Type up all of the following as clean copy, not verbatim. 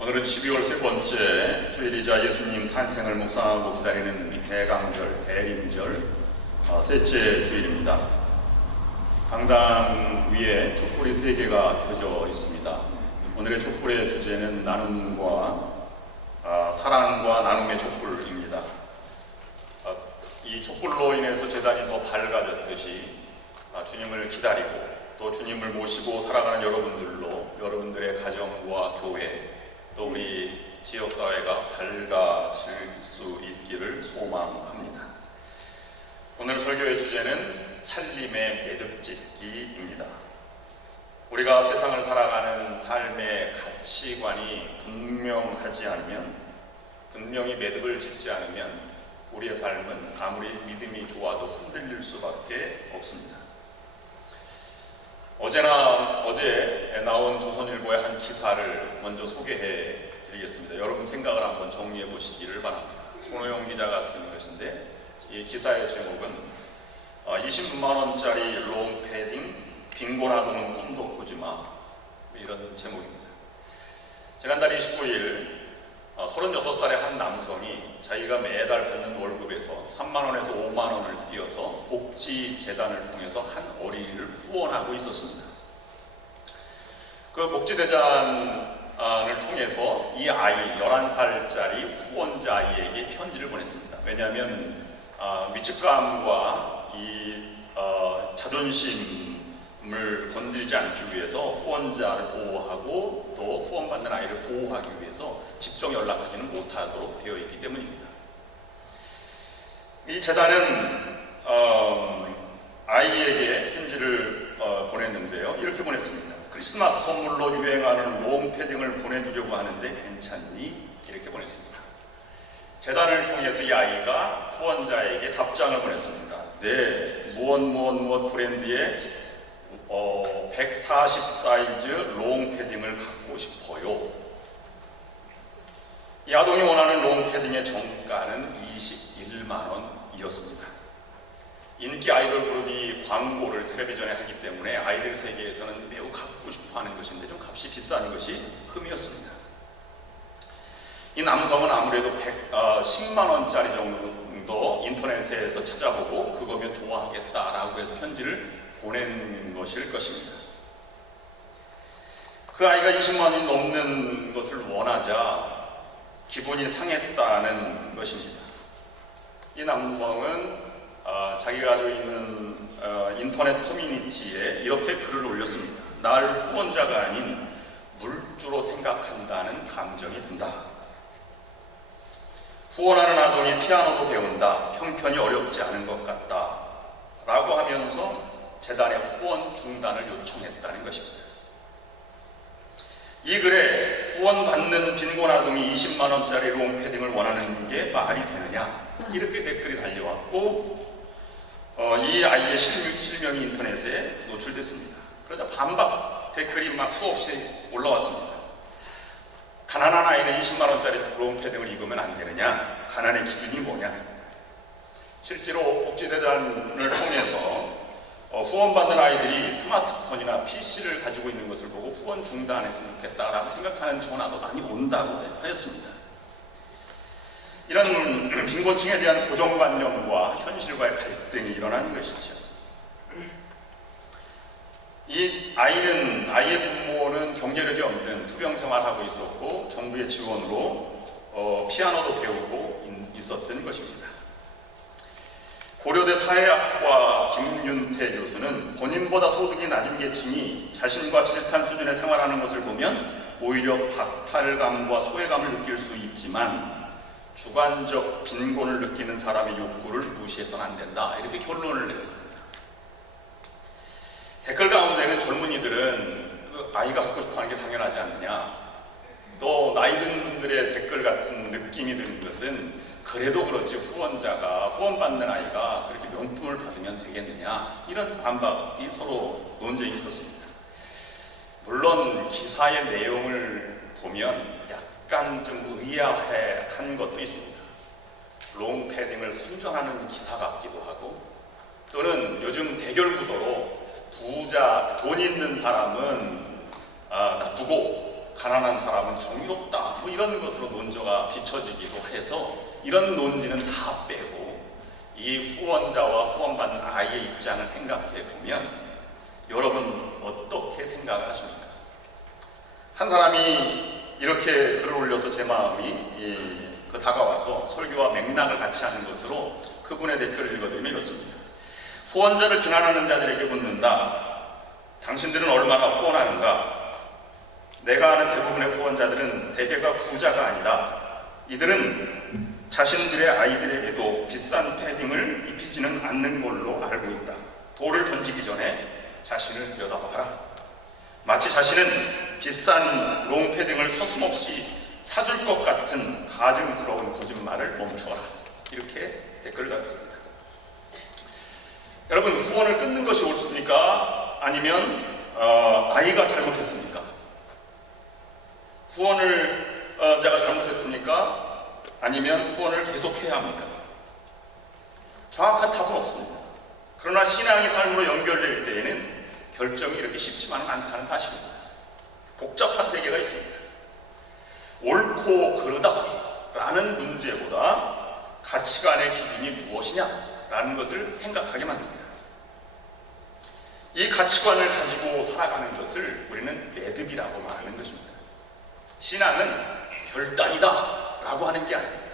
오늘은 12월 세 번째 주일이자 예수님 탄생을 묵상하고 기다리는 대강절, 대림절 셋째 주일입니다. 강당 위에 촛불이 3개가 켜져 있습니다. 오늘의 촛불의 주제는 나눔과 사랑과 나눔의 촛불입니다. 이 촛불로 인해서 제단이 더 밝아졌듯이 주님을 기다리고 또 주님을 모시고 살아가는 여러분들의 가정과 교회 또 우리 지역사회가 밝아질 수 있기를 소망합니다. 오늘 설교의 주제는 살림의 매듭짓기입니다. 우리가 세상을 살아가는 삶의 가치관이 분명하지 않으면, 분명히 매듭을 짓지 않으면 우리의 삶은 아무리 믿음이 좋아도 흔들릴 수밖에 없습니다. 어제 나온 조선일보의 한 기사를 먼저 소개해 드리겠습니다. 여러분 생각을 한번 정리해 보시기를 바랍니다. 손호영 기자가 쓴 것인데 이 기사의 제목은 20만원짜리 롱패딩 빈곤아동은 꿈도 꾸지마, 이런 제목입니다. 지난달 29일 36살의 한 남성이 자기가 매달 받는 월급에서 3만원에서 5만원을 띄어서 복지재단을 통해서 한 어린이를 후원하고 있었습니다. 그 복지재단을 통해서 이 아이 11살짜리 후원자 아이에게 편지를 보냈습니다. 왜냐하면 위축감과 이 자존심을 건드리지 않기 위해서 후원자를 보호하고 또 후원받는 아이를 보호하기 위해서 직접 연락하지는 못하도록 되어 있기 때문입니다. 이 재단은 아이에게 편지를 보냈는데요. 이렇게 보냈습니다. 크리스마스 선물로 유행하는 롱패딩을 보내주려고 하는데 괜찮니? 이렇게 보냈습니다. 재단을 통해서 이 아이가 후원자에게 답장을 보냈습니다. 네, 무엇 브랜드의 140 사이즈 롱패딩을 갖고 싶어요. 이 아동이 원하는 롱패딩의 정가는 21만원이었습니다. 인기 아이돌 그룹이 광고를 텔레비전에 하기 때문에 아이들 세계에서는 매우 갖고 싶어하는 것인데 좀 값이 비싼 것이 흠이었습니다. 이 남성은 아무래도 10만원짜리 정도 인터넷에서 찾아보고 그거면 좋아하겠다라고 해서 편지를 보낸 것일 것입니다. 그 아이가 20만원이 넘는 것을 원하자 기분이 상했다는 것입니다. 이 남성은 자기가 가지고 있는 인터넷 커뮤니티에 이렇게 글을 올렸습니다. 날 후원자가 아닌 물주로 생각한다는 감정이 든다. 후원하는 아동이 피아노도 배운다. 형편이 어렵지 않은 것 같다. 라고 하면서 재단의 후원 중단을 요청했다는 것입니다. 이 글에 후원받는 빈곤아동이 20만원짜리 롱패딩을 원하는 게 말이 되느냐, 이렇게 댓글이 달려왔고 이 아이의 실명이 인터넷에 노출됐습니다. 그러자 반박 댓글이 막 수없이 올라왔습니다. 가난한 아이는 20만원짜리 롱패딩을 입으면 안 되느냐, 가난의 기준이 뭐냐. 실제로 복지재단을 통해서 후원받는 아이들이 스마트폰이나 PC를 가지고 있는 것을 보고 후원 중단했으면 좋겠다라고 생각하는 전화도 많이 온다고 하였습니다. 이런 빈곤층에 대한 고정관념과 현실과의 갈등이 일어나는 것이죠. 아이의 부모는 경제력이 없는 투병 생활하고 있었고 정부의 지원으로 피아노도 배우고 있었던 것입니다. 고려대 사회학과 김윤태 교수는 본인보다 소득이 낮은 계층이 자신과 비슷한 수준의 생활하는 것을 보면 오히려 박탈감과 소외감을 느낄 수 있지만 주관적 빈곤을 느끼는 사람의 욕구를 무시해서는 안 된다, 이렇게 결론을 내렸습니다. 댓글 가운데는 젊은이들은 아이가 갖고 싶어하는 게 당연하지 않느냐, 또 나이 든 분들의 댓글 같은 느낌이 드는 것은 그래도 그렇지 후원받는 아이가 그렇게 명품을 받으면 되겠느냐, 이런 반박이 서로 논쟁이 있었습니다. 물론 기사의 내용을 보면 약간 좀 의아한 것도 있습니다. 롱패딩을 선전하는 기사 같기도 하고, 또는 요즘 대결 구도로 돈 있는 사람은 나쁘고 가난한 사람은 정의롭다, 뭐 이런 것으로 논조가 비춰지기도 해서 이런 논지는 다 빼고 이 후원자와 후원받는 아이의 입장을 생각해 보면 여러분 어떻게 생각을 하십니까? 한 사람이 이렇게 글을 올려서 제 마음이 다가와서 설교와 맥락을 같이 하는 것으로 그분의 댓글을 읽어드리면 이렇습니다. 후원자를 비난하는 자들에게 묻는다. 당신들은 얼마나 후원하는가? 내가 아는 대부분의 후원자들은 대개가 부자가 아니다. 이들은 자신들의 아이들에게도 비싼 패딩을 입히지는 않는 걸로 알고 있다. 돌을 던지기 전에 자신을 들여다봐라. 마치 자신은 비싼 롱패딩을 서슴없이 사줄 것 같은 가증스러운 거짓말을 멈추어라. 이렇게 댓글을 달았습니다. 여러분, 후원을 끊는 것이 옳습니까? 아니면 아이가 잘못했습니까? 후원을 자가 잘못했습니까? 아니면 후원을 계속해야 합니까? 정확한 답은 없습니다. 그러나 신앙이 삶으로 연결될 때에는 결정이 이렇게 쉽지만은 않다는 사실입니다. 복잡한 세계가 있습니다. 옳고 그르다라는 문제보다 가치관의 기준이 무엇이냐라는 것을 생각하게 만듭니다. 이 가치관을 가지고 살아가는 것을 우리는 매듭이라고 말하는 것입니다. 신앙은 결단이다 라고 하는 게 아닙니다.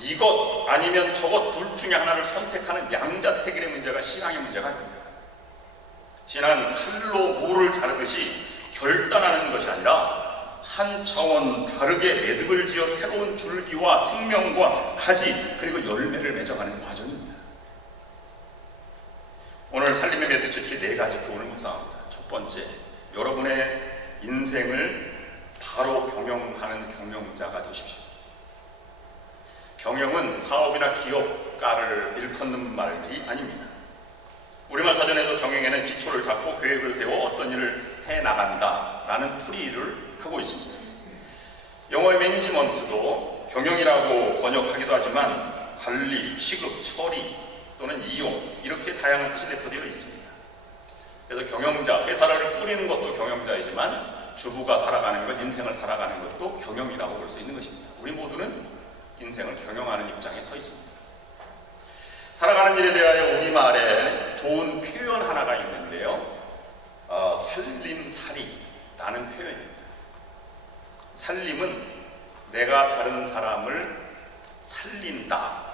이것 아니면 저것 둘 중에 하나를 선택하는 양자택일의 문제가 신앙의 문제가 아닙니다. 신앙은 칼로 모를 자르듯이 결단하는 것이 아니라 한 차원 다르게 매듭을 지어 새로운 줄기와 생명과 가지 그리고 열매를 맺어가는 과정입니다. 오늘 살림의 매듭 지키 4가지 교훈을 묵상합니다. 첫 번째, 여러분의 인생을 바로 경영하는 경영자가 되십시오. 경영은 사업이나 기업가를 일컫는 말이 아닙니다. 우리말 사전에도 경영에는 기초를 잡고 계획을 세워 어떤 일을 해나간다라는 풀이를 하고 있습니다. 영어의 매니지먼트도 경영이라고 번역하기도 하지만 관리, 취급, 처리 또는 이용 이렇게 다양한 뜻이 내포되어 있습니다. 그래서 경영자, 회사를 꾸리는 것도 경영자이지만 주부가 살아가는 것, 인생을 살아가는 것도 경영이라고 볼 수 있는 것입니다. 우리 모두는 인생을 경영하는 입장에 서 있습니다. 살아가는 일에 대하여 우리말에 좋은 표현 하나가 있는데요. 살림살이라는 표현입니다. 살림은 내가 다른 사람을 살린다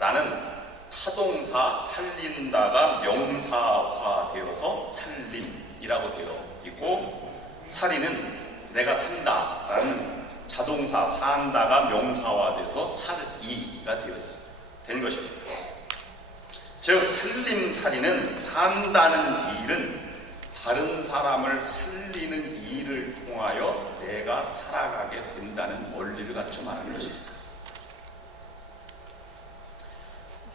라는 타동사 살린다가 명사화되어서 살림이라고 되어 있고, 살이는 내가 산다 라는 자동사 산다가 명사화돼서 살이가 된 것입니다. 즉 살림살이는 산다는 일은 다른 사람을 살리는 일을 통하여 내가 살아가게 된다는 원리를 갖춰 말하는 것입니다.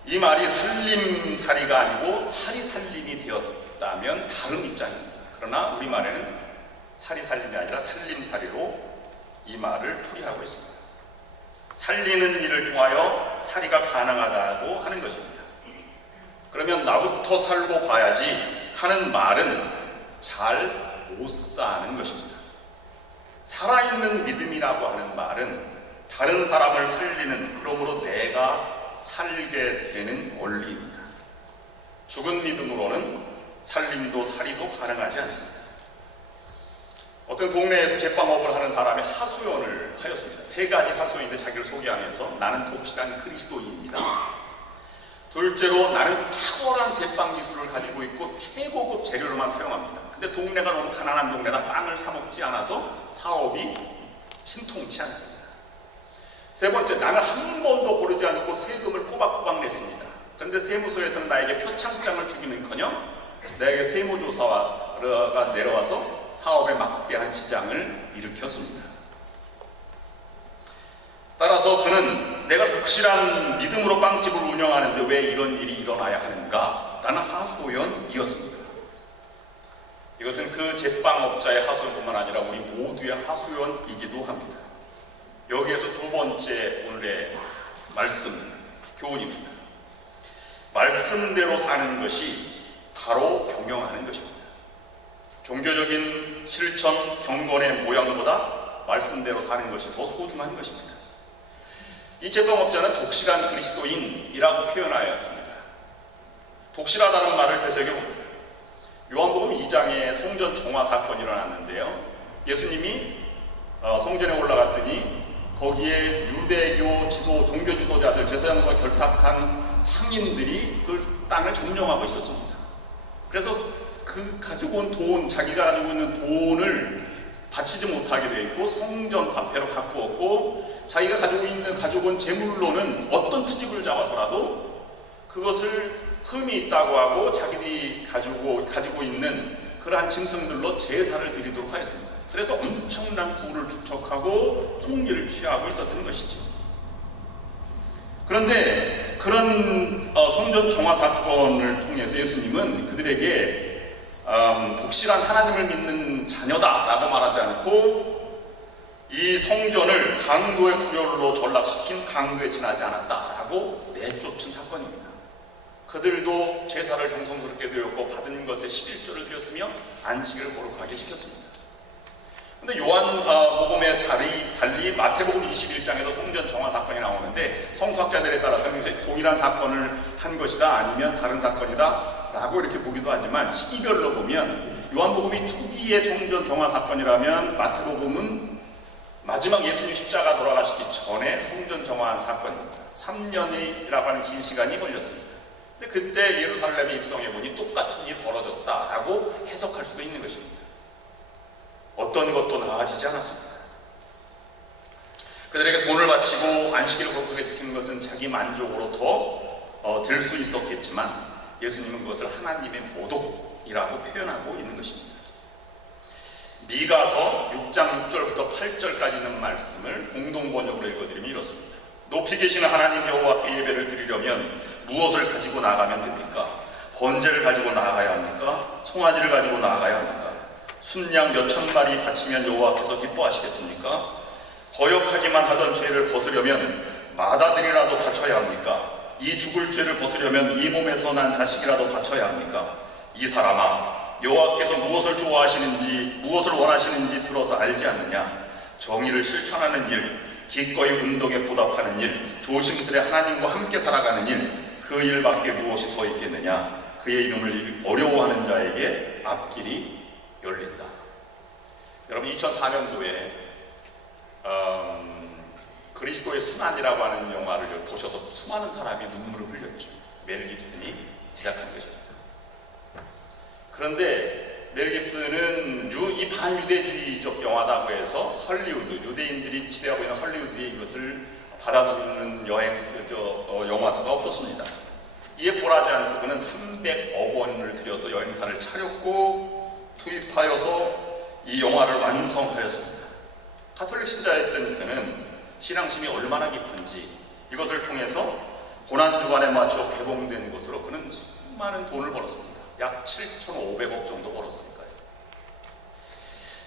이 말이 살림살이가 아니고 살이살림이 되었다면 다른 입장입니다. 그러나 우리말에는 살이살림이 아니라 살림살이로 이 말을 풀이하고 있습니다. 살리는 일을 통하여 살이가 가능하다고 하는 것입니다. 그러면 나부터 살고 봐야지 하는 말은 잘 못 사는 것입니다. 살아있는 믿음이라고 하는 말은 다른 사람을 살리는, 그러므로 내가 살게 되는 원리입니다. 죽은 믿음으로는 살림도 살이도 가능하지 않습니다. 어떤 동네에서 제빵업을 하는 사람이 하소연을 하였습니다. 3가지 하소연인데 자기를 소개하면서 나는 독실한 그리스도인입니다. 둘째로 나는 탁월한 제빵 기술을 가지고 있고 최고급 재료로만 사용합니다. 근데 동네가 너무 가난한 동네라 빵을 사 먹지 않아서 사업이 신통치 않습니다. 3번째, 나는 한 번도 고르지 않고 세금을 꼬박꼬박 냈습니다. 그런데 세무서에서는 나에게 표창장을 주기는커녕 내게 세무조사가 내려와서 사업에 막대한 지장을 일으켰습니다. 따라서 그는 내가 독실한 믿음으로 빵집을 운영하는데 왜 이런 일이 일어나야 하는가? 라는 하소연이었습니다. 이것은 그 제빵업자의 하소연뿐만 아니라 우리 모두의 하소연이기도 합니다. 여기에서 2번째 오늘의 말씀, 교훈입니다. 말씀대로 사는 것이 바로 경영하는 것입니다. 종교적인 실천 경건의 모양보다 말씀대로 사는 것이 더 소중한 것입니다. 이 제법업자는 독실한 그리스도인이라고 표현하였습니다. 독실하다는 말을 되새겨봅니다. 요한복음 2장에 성전 정화 사건이 일어났는데요. 예수님이 성전에 올라갔더니 거기에 유대교 종교 지도자들, 제사장과 결탁한 상인들이 그 땅을 점령하고 있었습니다. 그래서 그 가지고 온 돈, 자기가 가지고 있는 돈을 바치지 못하게 되어 있고 성전 화폐로 바꾸었고, 자기가 가지고 온 재물로는 어떤 트집을 잡아서라도 그것을 흠이 있다고 하고 자기들이 가지고 있는 그러한 짐승들로 제사를 드리도록 하였습니다. 그래서 엄청난 부를 축적하고 통일을 취하고 있었던 것이죠. 그런데 그런 성전 정화 사건을 통해서 예수님은 그들에게 독실한 하나님을 믿는 자녀다라고 말하지 않고 이 성전을 강도의 구렬로 전락시킨 강도에 지나지 않았다라고 내쫓은 사건입니다. 그들도 제사를 정성스럽게 드렸고 받은 것에 11조를 드렸으며 안식일을 거룩하게 지켰습니다. 근데 요한복음에 달리 마태복음 21장에도 성전 정화 사건이 나오는데 성서학자들에 따라서 동일한 사건을 한 것이다 아니면 다른 사건이다 라고 이렇게 보기도 하지만 시기별로 보면 요한복음이 초기의 성전 정화 사건이라면 마태복음은 마지막 예수님 십자가 돌아가시기 전에 성전 정화한 사건입니다. 3년이라고 하는 긴 시간이 걸렸습니다. 근데 그때 예루살렘에 입성해 보니 똑같은 일이 벌어졌다라고 해석할 수도 있는 것입니다. 어떤 것도 나아지지 않았습니다. 그들에게 돈을 바치고 안식일을 거룩하게 지키는 것은 자기 만족으로 더 될 수 있었겠지만 예수님은 그것을 하나님의 모독이라고 표현하고 있는 것입니다. 미가서 6장 6절부터 8절까지 있는 말씀을 공동번역으로 읽어드리면 이렇습니다. 높이 계시는 하나님 여호와께 예배를 드리려면 무엇을 가지고 나가면 됩니까? 번제를 가지고 나가야 합니까? 송아지를 가지고 나가야 합니까? 순양 몇천 마리 바치면 여호와께서 기뻐하시겠습니까? 거역하기만 하던 죄를 벗으려면 마다들이라도 바쳐야 합니까? 이 죽을 죄를 벗으려면 이 몸에서 난 자식이라도 바쳐야 합니까? 이 사람아, 여호와께서 무엇을 좋아하시는지 무엇을 원하시는지 들어서 알지 않느냐? 정의를 실천하는 일, 기꺼이 운동에 보답하는 일, 조심스레 하나님과 함께 살아가는 일, 그 일밖에 무엇이 더 있겠느냐? 그의 이름을 어려워하는 자에게 앞길이 열린다. 여러분 2004년도에 그리스도의 순환이라고 하는 영화를 보셔서 수많은 사람이 눈물을 흘렸죠. 멜 깁슨이 제작한 것입니다. 그런데 멜 깁슨은 이 반유대주의적 영화라고 해서 헐리우드, 유대인들이 지배하고 있는 헐리우드에 이것을 받아들이는 영화사가 없었습니다. 이에 굴하지 않고 그는 300억 원을 들여서 여행사를 차렸고 투입하여서 이 영화를 완성하였습니다. 가톨릭 신자였던 그는 신앙심이 얼마나 깊은지 이것을 통해서 고난주간에 맞춰 개봉된 것으로 그는 수많은 돈을 벌었습니다. 약 7,500억 정도 벌었으니까요.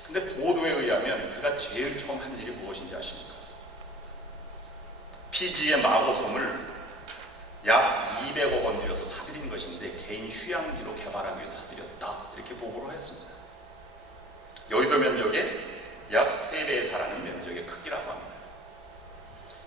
근데 보도에 의하면 그가 제일 처음 한 일이 무엇인지 아십니까? 피지의 마고솜을 약 200억 원 들여서 사들인 것인데 개인 휴양지로 개발하기 위해서 사들였다. 이렇게 보고를 했습니다. 여의도 면적의 약 3배에 달하는 면적의 크기라고 합니다.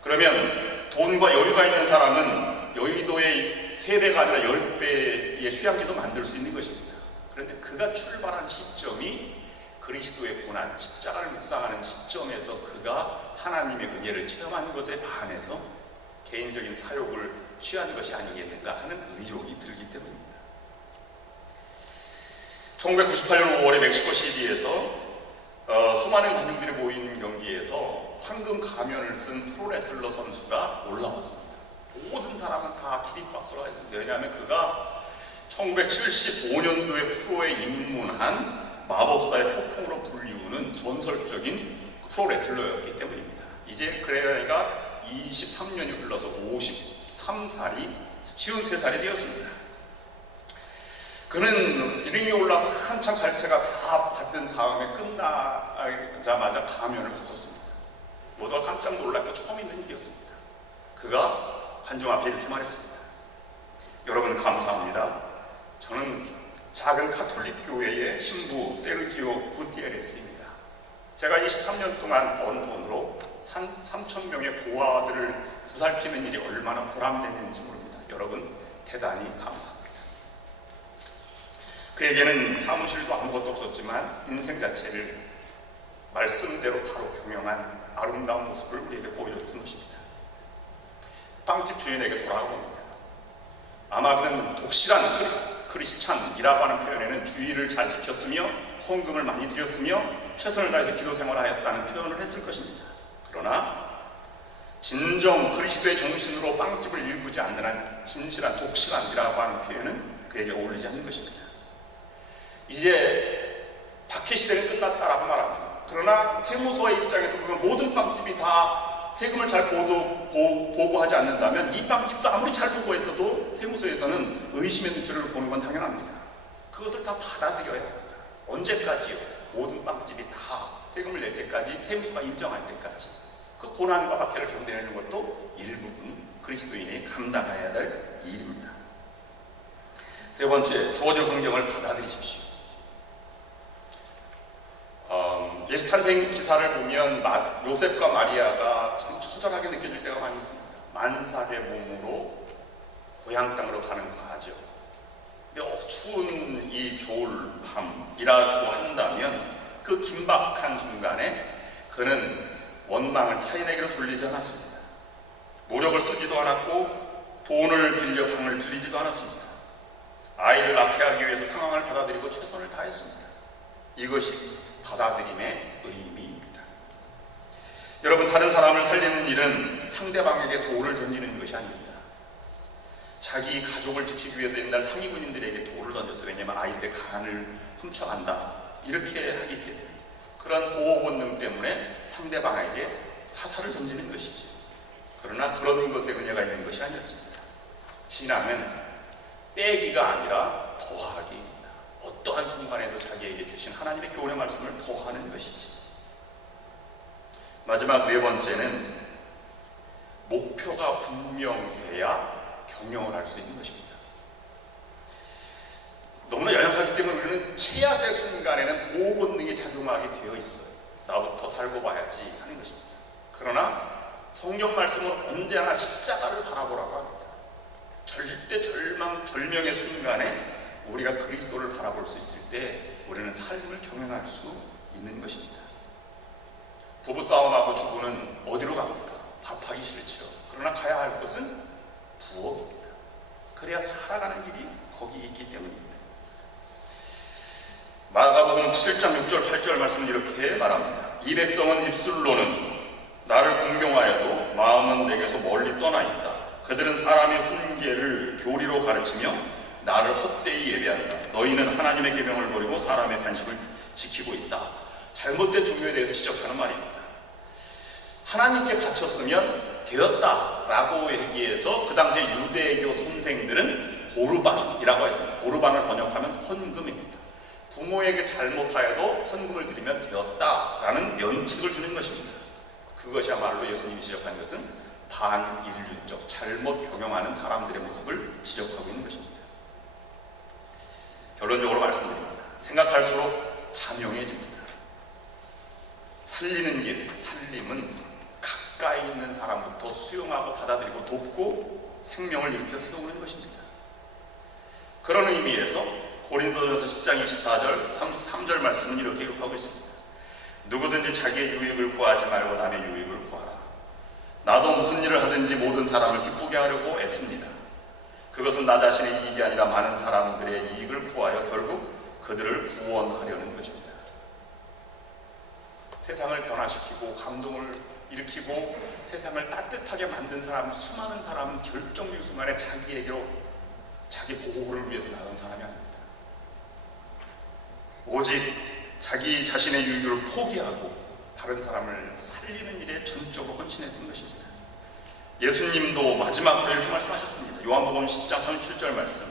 그러면 돈과 여유가 있는 사람은 여의도의 3배가 아니라 10배의 휴양지도 만들 수 있는 것입니다. 그런데 그가 출발한 시점이 그리스도의 고난, 십자가를 묵상하는 시점에서 그가 하나님의 은혜를 체험한 것에 반해서 개인적인 사욕을 취한 것이 아니겠는가 하는 의혹이 들기 때문입니다. 1998년 5월에 멕시코 시티에서 수많은 관중들이 모인 경기에서 황금 가면을 쓴 프로레슬러 선수가 올라왔습니다. 모든 사람은 다 기립박수를 했습니다. 왜냐하면 그가 1975년도에 프로에 입문한 마법사의 폭풍으로 불리우는 전설적인 프로레슬러였기 때문입니다. 이제 그래가 23년이 흘러서 53살이 53살이 되었습니다. 그는 링에 올라서 한참 갈채가 다 받은 다음에 끝나자마자 가면을 벗었습니다. 모두가 깜짝 놀랐고 처음 있는 일이었습니다. 그가 관중 앞에 이렇게 말했습니다. 여러분 감사합니다. 저는 작은 카톨릭 교회의 신부 세르지오 구티에레스입니다. 제가 23년 동안 번 돈으로 3,000명의 고아들을 보살피는 일이 얼마나 보람되는지 모릅니다. 여러분 대단히 감사합니다. 그에게는 사무실도 아무것도 없었지만 인생 자체를 말씀대로 바로 경영한 아름다운 모습을 우리에게 보여줬던 것입니다. 빵집 주인에게 돌아옵니다. 아마 그는 독실한 크리스찬이라고 하는 표현에는 주의를 잘 지켰으며 헌금을 많이 드렸으며 최선을 다해서 기도 생활하였다는 표현을 했을 것입니다. 그러나 진정 그리스도의 정신으로 빵집을 일구지 않는 한 진실한 독실함이라고 하는 표현은 그에게 어울리지 않는 것입니다. 이제 박해 시대는 끝났다라고 말합니다. 그러나 세무서의 입장에서 보면 모든 빵집이 다 세금을 잘 보고하지 않는다면 이 빵집도 아무리 잘 보고했어도 세무서에서는 의심의 눈초리를 보는 건 당연합니다. 그것을 다 받아들여야 합니다. 언제까지요? 모든 빵집이 다 세금을 낼 때까지, 세무서가 인정할 때까지. 그 고난과 박해를 견뎌내는 것도 일부분 그리스도인이 감당해야 될 일입니다. 세 번째, 주어진 환경을 받아들이십시오. 예수 탄생 기사를 보면 요셉과 마리아가 참 처절하게 느껴질 때가 많이 있습니다. 만삭의 몸으로 고향 땅으로 가는 과정. 근데 추운 이 겨울 밤이라고 한다면 그 긴박한 순간에 그는 원망을 타인에게로 돌리지 않았습니다. 노력을 쓰지도 않았고 돈을 빌려 방을 빌리지도 않았습니다. 아이를 낳게 하기 위해서 상황을 받아들이고 최선을 다했습니다. 이것이 받아들임의 의미입니다. 여러분, 다른 사람을 살리는 일은 상대방에게 돌을 던지는 것이 아닙니다. 자기 가족을 지키기 위해서 옛날 상위 군인들에게 돌을 던졌어요. 왜냐하면 아이들의 간을 훔쳐간다 이렇게 하기 때문에, 그런 보호 본능 때문에 상대방에게 화살을 던지는 것이죠. 그러나 그런 것에 은혜가 있는 것이 아니었습니다. 신앙은 빼기가 아니라 더하기입니다. 어떠한 순간에도 자기에게 주신 하나님의 교훈의 말씀을 더하는 것이지. 마지막 네 번째는 목표가 분명해야 경영을 할 수 있는 것입니다. 너무나 연약하기 때문에 우리는 최악의 순간에는 보호 본능이 작용하게 되어 있어요. 나부터 살고 봐야지 하는 것입니다. 그러나 성경 말씀은 언제나 십자가를 바라보라고 합니다. 절대 절명의 순간에 우리가 그리스도를 바라볼 수 있을 때 우리는 삶을 경영할 수 있는 것입니다. 부부싸움하고 주부는 어디로 갑니까? 밥하기 싫죠. 그러나 가야 할 곳은 부엌입니다. 그래야 살아가는 길이 거기 있기 때문입니다. 마가복음 7장 6절 8절 말씀은 이렇게 말합니다. 이 백성은 입술로는 나를 공경하여도 마음은 내게서 멀리 떠나 있다. 그들은 사람의 훈계를 교리로 가르치며 나를 헛되이 예배한다. 너희는 하나님의 계명을 버리고 사람의 간식을 지키고 있다. 잘못된 종교에 대해서 지적하는 말입니다. 하나님께 바쳤으면 되었다라고 얘기해서 그 당시에 유대교 선생들은 고르반이라고 했습니다. 고르반을 번역하면 헌금입니다. 부모에게 잘못하여도 헌금을 드리면 되었다라는 면책을 주는 것입니다. 그것이야말로 예수님이 지적한 것은 반인륜적, 잘못 경영하는 사람들의 모습을 지적하고 있는 것입니다. 결론적으로 말씀드립니다. 생각할수록 자명해집니다. 살리는 길, 살림은 가까이 있는 사람부터 수용하고 받아들이고 돕고 생명을 일으켜 세우는 것입니다. 그런 의미에서 고린도전서 10장 24절, 33절 말씀은 이렇게 기록하고 있습니다. 누구든지 자기의 유익을 구하지 말고 남의 유익을 구하라. 나도 무슨 일을 하든지 모든 사람을 기쁘게 하려고 애씁니다. 그것은 나 자신의 이익이 아니라 많은 사람들의 이익을 구하여 결국 그들을 구원하려는 것입니다. 세상을 변화시키고 감동을 일으키고 세상을 따뜻하게 만든 사람, 수많은 사람은 결정적 순간에 자기에게로 자기 보호를 위해서 나온 사람이 아닙니다. 오직 자기 자신의 유익을 포기하고 다른 사람을 살리는 일에 전적으로 헌신했던 것입니다. 예수님도 마지막으로 이렇게 말씀하셨습니다. 요한복음 10장 37절 말씀.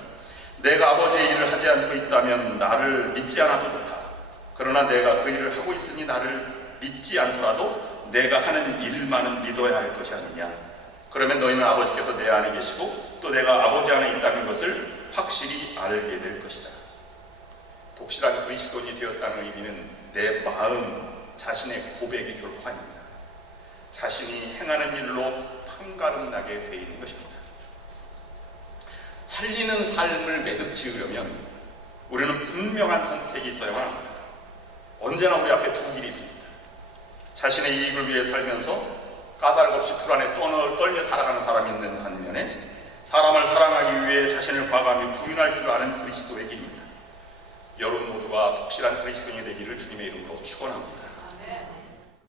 내가 아버지의 일을 하지 않고 있다면 나를 믿지 않아도 좋다. 그러나 내가 그 일을 하고 있으니 나를 믿지 않더라도 내가 하는 일만은 믿어야 할 것이 아니냐. 그러면 너희는 아버지께서 내 안에 계시고 또 내가 아버지 안에 있다는 것을 확실히 알게 될 것이다. 독실한 그리스도인이 되었다는 의미는 내 마음, 자신의 고백이 결코 아닙니다. 자신이 행하는 일로 판가름나게 되어 있는 것입니다. 살리는 삶을 매듭 지으려면 우리는 분명한 선택이 있어야만 합니다. 언제나 우리 앞에 두 길이 있습니다. 자신의 이익을 위해 살면서 까닭 없이 불안에 떨며 살아가는 사람이 있는 반면에 사람을 사랑하기 위해 자신을 과감히 부인할 줄 아는 그리스도의 길입니다. 여러분 모두가 독실한 그리스도인이 되기를 주님의 이름으로 축원합니다.